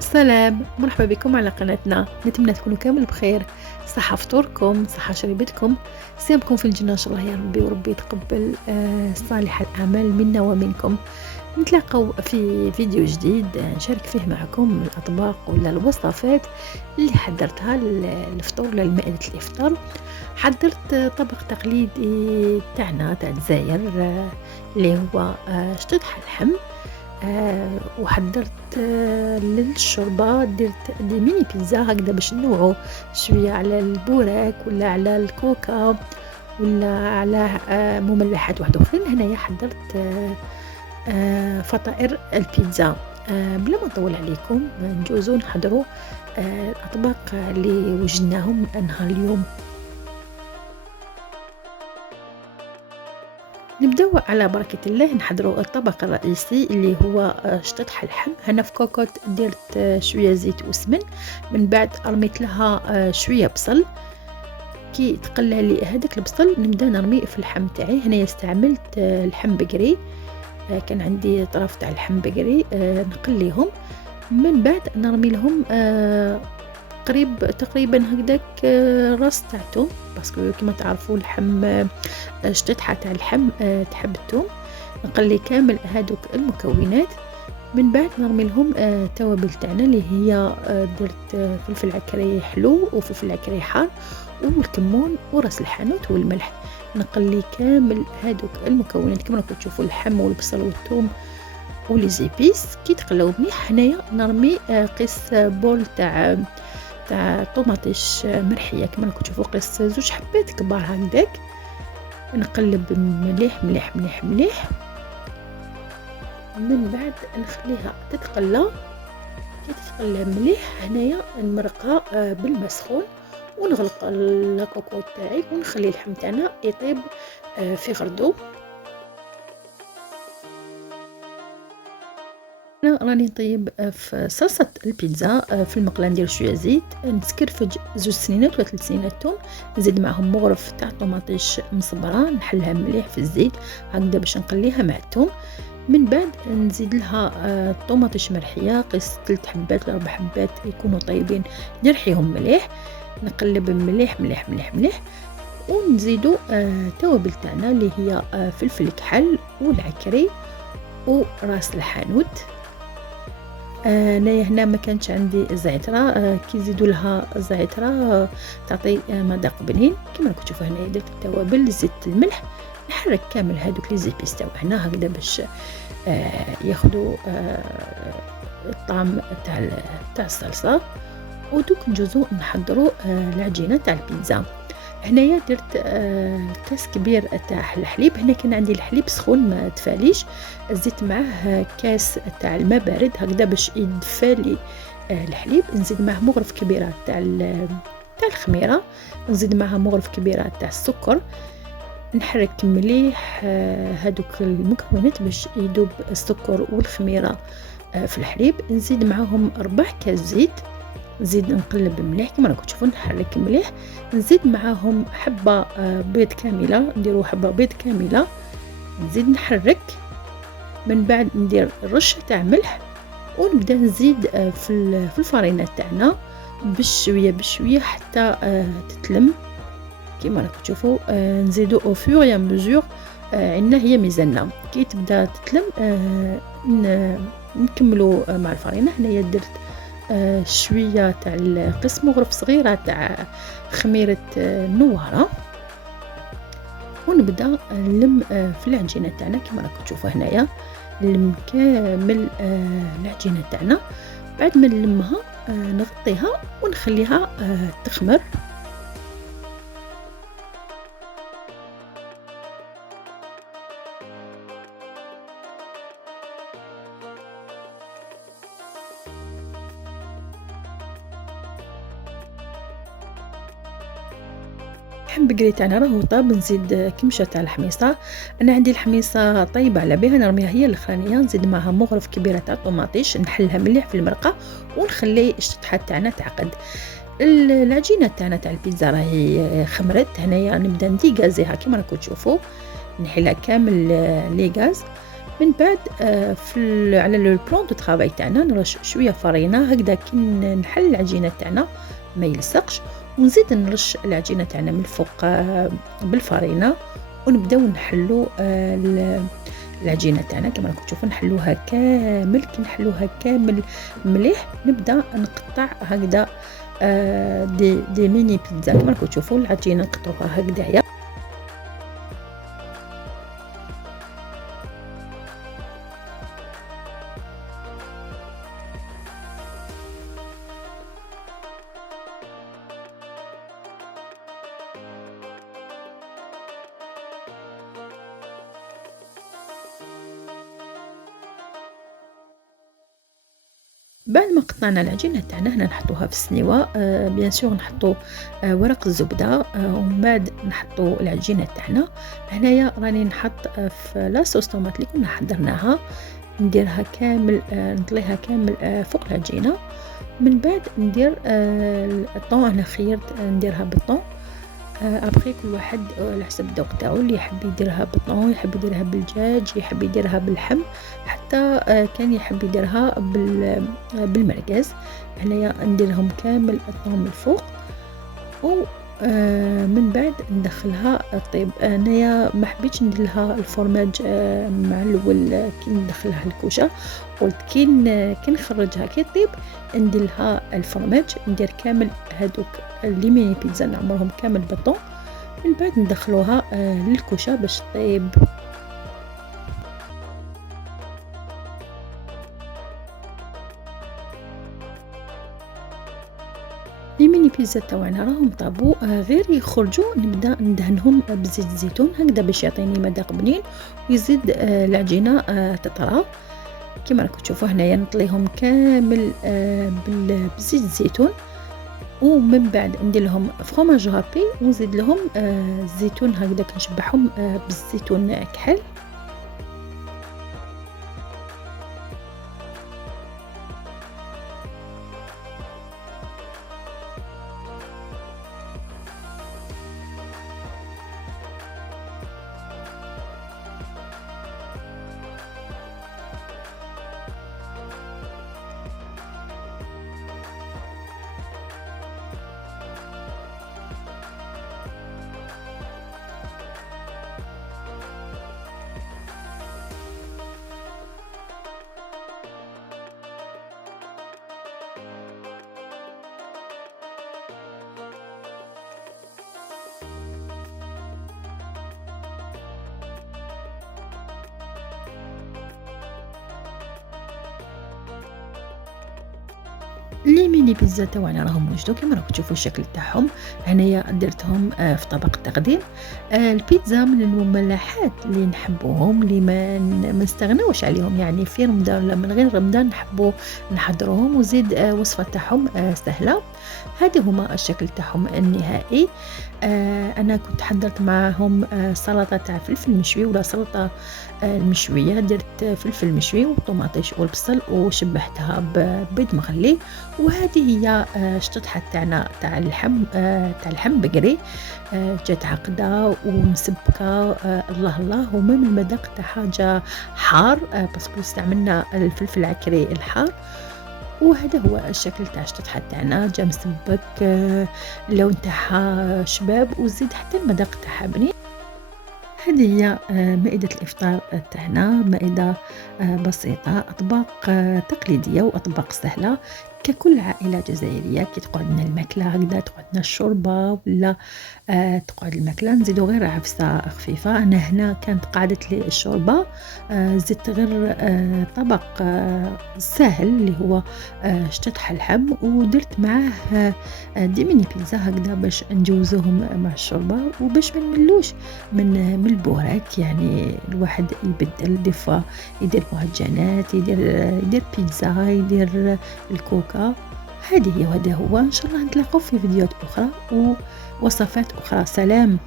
سلام، مرحبا بكم على قناتنا. نتمنى تكونوا كامل بخير. صحة فطوركم، صحة شريبتكم، صيامكم في الجنة ان شاء الله يا ربي، وربي يتقبل صالح الأعمال منا ومنكم. نتلاقوا في فيديو جديد نشارك فيه معكم الأطباق ولا الوصفات اللي حضرتها للفطور لمائدة الإفطار. حضرت طبق تقليدي تاعنا تاع الجزائر، اللي هو شطيح اللحم. وحضرت للشوربة درت دي ميني بيتزا هكذا باش نوعو شوية على البوراك ولا على الكوكا ولا على مملحات واحدة أخرين. هنايا حضرت فطائر البيتزا. بلا ما نطول عليكم نجوزو نحضروا الأطباق اللي وجدناهم نهار اليوم. نبداو على بركة الله نحضروا الطبق الرئيسي اللي هو شطيح اللحم. هنا في كوكوط درت شوية زيت وسمن، من بعد رميت لها شوية بصل. كي تقلى لي هذاك البصل نبدا نرميه في اللحم تاعي. هنا استعملت لحم بقري، كان عندي طرف تاع اللحم بقري نقليهم، من بعد نرمي لهم تقريبا هكذاك راس تاع الثوم، باسكو كما تعرفوا اللحم شطيحة تاع اللحم تحب الثوم. نقلي كامل هادوك المكونات، من بعد نرمي لهم التوابل تاعنا اللي هي درت فلفل عكري حلو وفلفل عكري حار والكمون وراس الحانوت والملح. نقلي كامل هادوك المكونات كما راكم تشوفوا اللحم والبصل والثوم ولي زيبيس. كي تقلاو مليح هنايا نرمي قيس بول تاع طوماطيش مرحيه كما راكم تشوفوا، قيس زوج حبات كبار هكذاك. نقلب مليح مليح مليح مليح، من بعد نخليها تتقلى. كي تتقلى مليح هنايا نمرقها بالماء سخون ونغلق الكوكوط تاعي ونخلي اللحم تاعنا يطيب في غردو. أنا راني نطيب في صلصة البيتزا. في المقلاة ندير شوية زيت، نسكرفج 2 سنينات ولا 3 سنينات ثوم، نزيد معهم مغرف تاع طوماطيش مصبرة، نحلها مليح في الزيت هكذا باش نقليها مع الثوم. من بعد نزيد لها طوماطيش مرحية قيس 3 حبات ل 4 حبات يكونوا طيبين، نرحيهم مليح، نقلب مليح مليح مليح مليح، ونزيدو توابل تاعنا اللي هي فلفل كحل والعكري وراس الحانوت. انايا هنا ما كانش عندي الزعتره، كي يزيدوا لها الزعتره تعطي مذاق بنين. كما راكم تشوفوا هنايا درت التوابل، زدت الملح، نحرك كامل هذوك لي زيبيس تاعنا هكذا باش ياخذوا الطعم تاع الصلصه. ودوك نجوزو نحضروا العجينه تاع البيتزا. هنايا درت كاس كبير تاع الحليب. هنا كان عندي الحليب سخون ما تفاليش، زدت معاه كاس تاع الماء بارد هكذا باش يدفالي الحليب. نزيد معاه مغرف كبيره تاع الخميره، نزيد معاه مغرف كبيره تاع السكر. نحرك مليح هادوك المكونات باش يذوب السكر والخميره في الحليب. نزيد معاهم 4 كاس زيت، نزيد نقلب مليح كما راكم تشوفون، نحرك مليح. نزيد معاهم حبه بيض كامله، نديروا حبه بيض كامله، نزيد نحرك. من بعد ندير رشه تاع ملح، ونبدا نزيد في الفرينه تاعنا بشويه بشويه حتى تتلم كما راكم تشوفوا. نزيدو او فور يا مزور عندنا هي ميزاننا. كي تبدا تتلم نكملوا مع الفرينه. هنايا درت شويه تاع قسم مغرف صغيره تاع خميره نواره، ونبدا نلم في العجينه تاعنا كما راكم تشوفوا هنايا. نلم كامل العجينه تاعنا، بعد ما نلمها نغطيها ونخليها تخمر. اللحم بقري تاعنا راهو طاب، نزيد كمشه تاع الحميصه. انا عندي الحميصه طيبه على بها، نرميها هي الاخرانيه. نزيد معها مغرف كبيره تاع طوماطيش، نحلها مليح في المرقه ونخلي الشطحات تاعنا تعقد. العجينه تاعنا تاع البيتزا راهي خمرت. هنايا نبدا نديغازيها كما راكم تشوفوا، نحيلها كامل لي غاز. من بعد على لو بلون دو طرافاي تاعنا نرش شويه فرينه هكذا كي نحل العجينه تاعنا ما يلصقش، ونزيد نرش العجينه تاعنا من الفوق بالفرينه، ونبداو نحلو العجينه تاعنا كما راكم تشوفوا نحلوها كامل. كي نحلوها كامل مليح نبدا نقطع هكذا دي ميني بيتزا كما راكم تشوفوا العجينه نقطعوها هكذايا. بعد ما قطعنا العجينه تاعنا هنا نحطوها في السنيوه، بيان سور نحطو ورق الزبده، ومن بعد نحطو العجينه تاعنا. هنايا راني نحط في لاصوص طوماط اللي كنا حضرناها نديرها كامل، نطليها كامل فوق العجينه. من بعد ندير الطون، انا خيرت نديرها بالطون. ابخي كل واحد على حسب الذوق تاعو، اللي يحب يديرها بالطون يحب يديرها بالدجاج يحب يديرها باللحم، حتى كان يحب يديرها بالمرقاز. هنايا نديرهم كامل الطون من الفوق، و من بعد ندخلها طيب. انايا ما حبيتش ندير لها الفرماج مع الاول كي ندخلها الكوشه، قلت كي نخرجها كي طيب ندير لها الفرماج، ندير كامل هذوك لي ميني بيتزا نعمرهم كامل بالطون، من بعد ندخلوها للكوشه باش طيب. لي ميني بيتزا تاعنا راهم طابو، غير يخرجوا نبدا ندهنهم بزيت الزيتون هكذا باش يعطيني مذاق بنين، ويزيد العجينه تطرى كما راكم تشوفوا. هنايا نطليهم كامل بزيت الزيتون، ومن بعد ندير لهم فرomاج رابي ونزيد لهم الزيتون هكذا كنشبعهم بالزيتون كحل. لي ميني بيتزا تاعنا راهم وجدوا كما راكم تشوفوا الشكل تاعهم. هنايا درتهم في طبق التقديم. البيتزا من المملحات اللي نحبوهم، اللي ما نستغناوش عليهم، يعني في رمضان ولا من غير رمضان نحبوا نحضروهم، وزيد وصفه تاعهم سهله. هذه هما الشكل تاعهم النهائي. انا كنت حضرت معاهم سلطه تاع فلفل مشوي ولا سلطه المشويه، درت فلفل مشوي وطوماطيش والبصل وشبحتها ببيض مغلي. وهذه هي الشطحه تاعنا تاع اللحم بقري، جات عقده ومسبكه الله الله، ومن المذاق تاعها جا حار باسكو استعملنا الفلفل العكري الحار. وهذا هو الشكل تاع الشطحه تاعنا، جا مسبك، اللون تاعها شباب، وزيد حتى المذاق تاعها بنين. هذه هي مائدة الإفطار تاعنا، مائدة بسيطة، أطباق تقليدية وأطباق سهلة ككل عائلة جزائرية. كي تقعدنا الماكلة هكذا، تقعدنا الشوربة ولا تقعد الماكلة، نزيدو غير عفسة خفيفة. أنا هنا كانت قعدت لي الشوربة، زدت غير طبق سهل اللي هو شطح اللحم، ودرت معاه دي ميني بيتزا هكذا باش نجوزوهم مع الشوربة، وباش ما نملوش من البوراك. يعني الواحد يبدل دفا، يدير معجنات، يدير بيتزا، يدير الكوكا. هذه هي وهذا هو. ان شاء الله نتلاقوا في فيديوهات اخرى ووصفات اخرى. سلام.